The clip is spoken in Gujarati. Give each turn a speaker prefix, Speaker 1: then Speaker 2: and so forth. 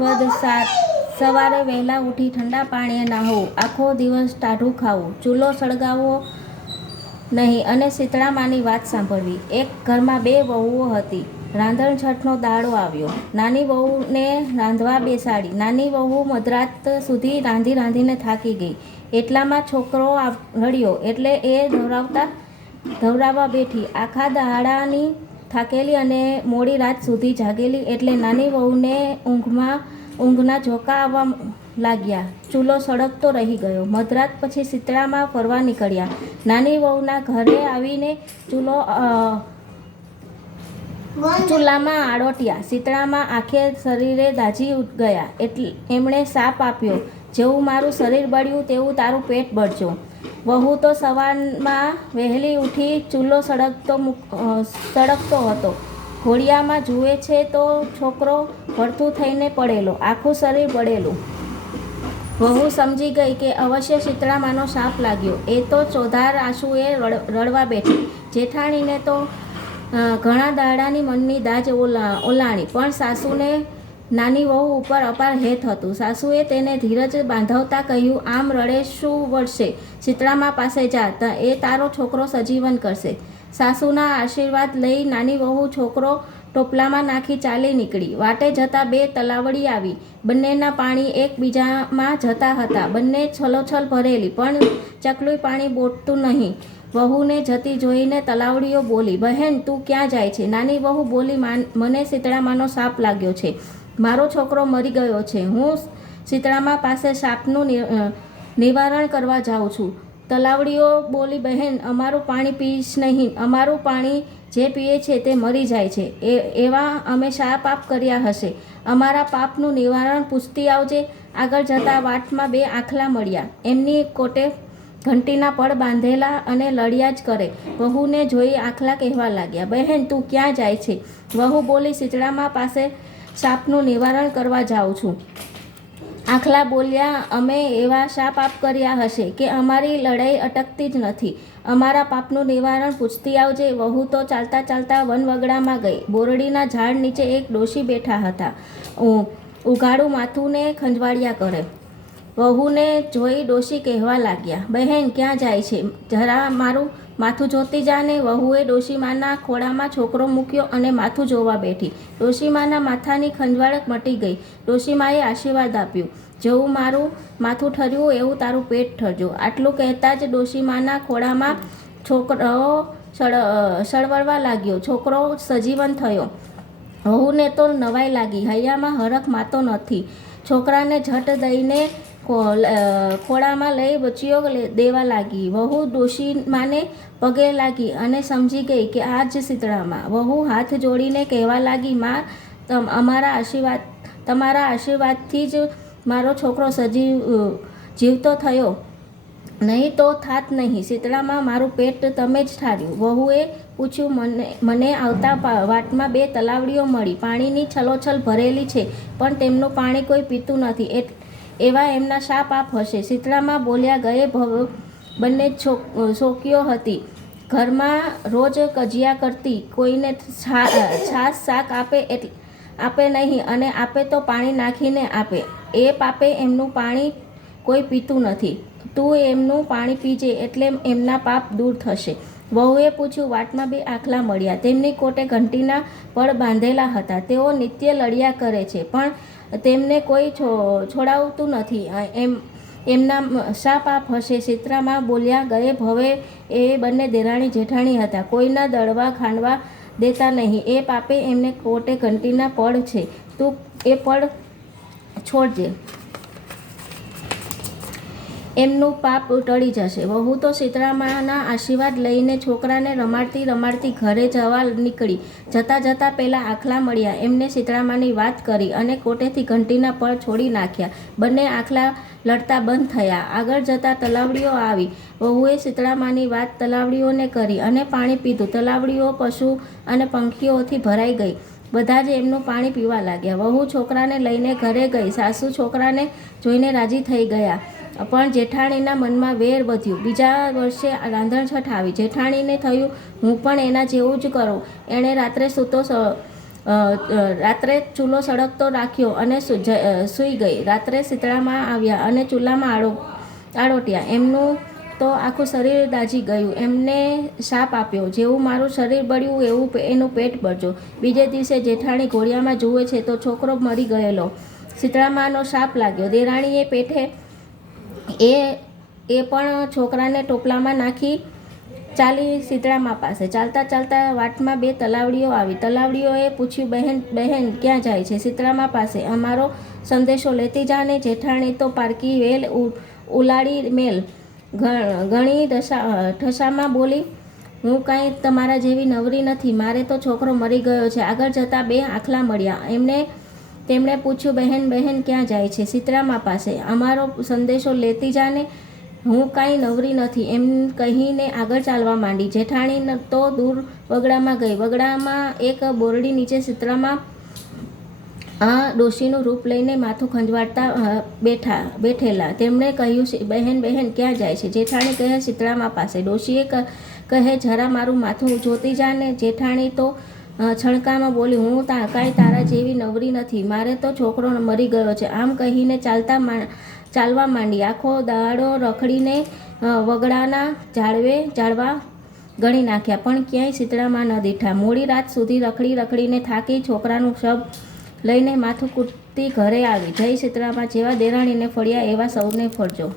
Speaker 1: વદ સાત. સવારે વહેલા ઉઠી ઠંડા પાણીએ નાહવું આખો દિવસ ટાઢું ખાવું ચૂલો સળગાવવો નહીં અને શીતળામાની વાત સાંભળવી. એક ઘરમાં બે વહુઓ હતી. રાંધણ છઠનો દાડો આવ્યો. નાની વહુને રાંધવા બેસાડી. નાની વહુ મધરાત સુધી રાંધી રાંધીને થાકી ગઈ. એટલામાં છોકરો રડ્યો. એટલે એ ધવરાવતા, ધવરાવવા બેઠી. આખા દાડાની થાકેલી અને મોડી રાત સુધી જાગેલી એટલે નાની વહુને ઊંઘમાં, ઊંઘના ઝોકા આવવા લાગ્યા. ચૂલો સળગતો રહી ગયો. મધરાત પછી શીતળામાં ફરવા નીકળ્યા. નાની વહુના ઘરે આવીને ચૂલો ચૂલામાં આડોટ્યા. શીતળામાં આખે શરીરે દાજી ગયા. એટલે એમણે સાપ આપ્યો. જેવું મારું શરીર બળ્યું તેવું તારું પેટ બળજો વહુ તો સવારમાં વહેલી ઉઠી ચૂલો સળગતો સળગતો હતો. ઘોડિયામાં જુએ છે તો છોકરો ભરતું થઈને પડેલો. આખું શરીર બળેલું. વહુ સમજી ગઈ કે અવશ્ય શીતળામાનો સાપ લાગ્યો. એ તો ચોધાર આંસુએ રડ- રડવા બેઠી. જેઠાણીને તો ઘણા દાડાની મનની દાજ ઓલા, ઓલાણી. પણ સાસુને નાની વહુ ઉપર અપાર હેત હતું. સાસુએ તેને ધીરજ બાંધવતા કહ્યું, આમ રડે શું વળશે? શીતળામા પાસે જા એ તારો છોકરો સજીવન કરશે. સાસુના આશીર્વાદ લઈ નાની વહુ છોકરો ટોપલામાં નાખી ચાલી નીકળી. વાટે જતાં બે તલાવડી આવી. બંનેના પાણી એકબીજામાં જતા હતા. બંને છલોછલ ભરેલી, પણ ચકલું પાણી બોટતું નહીં. વહુને જતી જોઈને તલાવડીઓ બોલી, બહેન, તું ક્યાં જાય છે? નાની વહુ બોલી "માન- મને શીતળામાનો સાપ લાગ્યો છે. મારો છોકરો મરી ગયો છે. હું શીતળામાં પાસે સાપનું નિવારણ કરવા જાઉં છું. તલાવડીઓ બોલી, બહેન, અમારું પાણી પીશ નહીં. અમારું પાણી જે પીએ છે તે મરી જાય છે. એ, એવા અમે શા પાપ કર્યા હશે. અમારા પાપનું નિવારણ પૂછતી આવજે. આગળ જતા વાટમાં બે આખલા મળ્યા. એમની કોટે ઘંટીના પડ બાંધેલા અને લડ્યા જ કરે. વહુને જોઈ આખલા કહેવા લાગ્યા, બહેન, તું ક્યાં જાય છે? વહુ બોલી, શીતળામાં પાસે સાપનું નિવારણ કરવા જાઉં છું. આખલા બોલ્યા, અમે એવા શા પાપ કર્યા હશે કે અમારી લડાઈ અટકતી જ નથી. અમારા પાપનું નિવારણ પૂછતી આવજે, વહુ તો ચાલતા ચાલતા વનવગડામાં ગઈ. બોરડીના ઝાડ નીચે એક ડોશી બેઠા હતા. ઉઘાડું માથું ને ખંજવાળ્યા કરે. વહુને જોઈ ડોશી કહેવા લાગ્યા, બહેન, ક્યાં જાય છે? જરા મારું માથું જોતી જાને વહુએ ડોશીમાના ખોળામાં છોકરો મૂક્યો અને માથું જોવા બેઠી. ડોશીમાના માથાની ખંજવાળક મટી ગઈ. ડોશીમાએ આશીર્વાદ આપ્યું, જેવું મારું માથું ઠર્યું, એવું તારું પેટ ઠરજો. આટલું કહેતા જ ડોશીમાના ખોળામાં છોકરો સળ સળવળવા લાગ્યો. છોકરો સજીવન થયો. વહુને તો નવાઈ લાગી. હૈયામાં હરખ માતો નથી. છોકરાને ઝટ દઈને ખોળામાં લઈ બચીઓ દેવા લાગી. વહુ ડોશીમાને પગે લાગી અને સમજી ગઈ કે આ જ શીતળામાં. વહુ હાથ જોડીને કહેવા લાગી, માં અમારા આશીર્વાદ તમારા આશીર્વાદથી જ મારો છોકરો સજીવ જીવતો થયો. નહીં તો થાત નહીં. શીતળામાં મારું પેટ તમે જ ઠાર્યું. વહુએ પૂછ્યું, મને મને આવતા વાટમાં બે તલાવડીઓ મળી. પાણીની છલોછલ ભરેલી છે, પણ તેમનું પાણી કોઈ પીતું નથી. એવા એમના શા પાપ હશે. શીતળામાં બોલ્યા, ગયે ભવ, બંને છોક છોકીઓ હતી. ઘરમાં રોજ કજિયા કરતી, કોઈને છા- છાશ શાક આપે એટલે, આપે નહીં અને આપે તો પાણી નાખીને આપે. એ પાપે એમનું પાણી કોઈ પીતું નથી. તું એમનું પાણી પીજે એટલે એમના પાપ દૂર થશે. વહુએ પૂછ્યું, વાટમાં બે આખલા મળ્યા. તેમની કોટે ઘંટીના પળ બાંધેલા હતા. તેઓ નિત્ય લડ્યા કરે છે. પણ તેમને કોઈ છોડાવતું નથી. એમ, એમના શા પાપ હશે સિત્રામાં બોલ્યા ગયે, ભવે એ બંને દેરાણી જેઠાણી હતા. કોઈના દળવા ખાંડવા દેતા નહીં. એ પાપે એમને કોટે ઘંટીના પડ છે. તું એ પડ છોડજે. એમનું પાપ ટળી જશે. વહુ તો સીતળામાના આશીર્વાદ લઈને છોકરાને રમાડતી રમાડતી ઘરે જવા નીકળી. જતાં જતાં પહેલાં આખલા મળ્યા. એમને શીતળામાની વાત કરી અને કોટેથી ઘંટીના પળ છોડી નાખ્યા. બંને આખલા લડતા બંધ થયા. આગળ જતાં તલાવડીઓ આવી. વહુએ સીતળામાની વાત તલાવડીઓને કરી અને પાણી પીધું. તલાવડીઓ, પશુ અને પંખીઓથી ભરાઈ ગઈ. બધા જ એમનું પાણી પીવા લાગ્યા. વહુ છોકરાને લઈને ઘરે ગઈ. સાસુ છોકરાને જોઈને રાજી થઈ ગયા. પણ જેઠાણીના મનમાં વેર વધ્યું. બીજા વર્ષે રાંધણછઠ આવી. જેઠાણીને થયું, હું પણ એના જેવું જ કરું. એણે રાત્રે સૂતો રાત્રે ચૂલો સળગતો રાખ્યો અને સૂઈ ગઈ. રાત્રે શીતળામાં આવ્યા અને ચૂલામાં આડો, આડોટ્યા. એમનું તો આખું શરીર દાઝી ગયું. એમને શાપ આપ્યો. જેવું મારું શરીર બળ્યું, એવું એનું પેટ બળજો. બીજે દિવસે જેઠાણી ઘોડિયામાં જુએ છે તો છોકરો મરી ગયેલો. શીતળામાનો શાપ લાગ્યો. દેરાણીએ પેઠે એ એ પણ છોકરાને ટોપલામાં નાખી ચાલી શીતળામા પાસે. ચાલતા ચાલતા વાટમાં બે તલાવડીઓ આવી. તલાવડીઓએ પૂછ્યું, બહેન બહેન, ક્યાં જાય છે? શીતળામા પાસે. અમારો સંદેશો લેતી જાને જેઠાણી. તો પારકી વેલ ઉલાડી મેલ. ઘણી દશા ઠસામાં બોલી, હું કાંઈ તમારા જેવી નવરી નથી, મારે તો છોકરો મરી ગયો છે. આગળ જતાં બે આખલા મળ્યા. એમને, તેમણે પૂછ્યું, બહેન બહેન, ક્યાં જાય છે? સીતરામા પાસે. અમારો સંદેશો લેતી જાને. હું કાંઈ નવરી નથી. એમ કહીને આગળ ચાલવા માંડી. જેઠાણી તો દૂર વગડામાં ગઈ. વગડામાં એક બોરડી નીચે શીતળામાં આ ડોશીનું રૂપ લઈને માથું ખંજવાડતા બેઠા, બેઠેલા. તેમણે કહ્યું, "શી- બહેન બહેન, ક્યાં જાય છે? જેઠાણી કહે, શીતળામા પાસે. ડોશીએ કહે, જરા મારું માથું જોતી જાને જેઠાણી તો છણકામાં બોલી, હું તા, કાંઈ તારા જેવી નવરી નથી. મારે તો છોકરો મરી ગયો છે. આમ કહીને ચાલતા ચાલવા માંડી. આખો દાડો રખડીને વગડાના ઝાડવે ઝાડવા ગણી નાખ્યા. પણ ક્યાંય શીતળામાં ન દીઠા મોડી રાત સુધી રખડી, રખડીને થાકી છોકરાનું શબ લઈને માથું કૂટતી ઘરે આવી. જય સીતરામાં જેવા દેરાણીને ફળ્યા એવા સૌને ફળજો.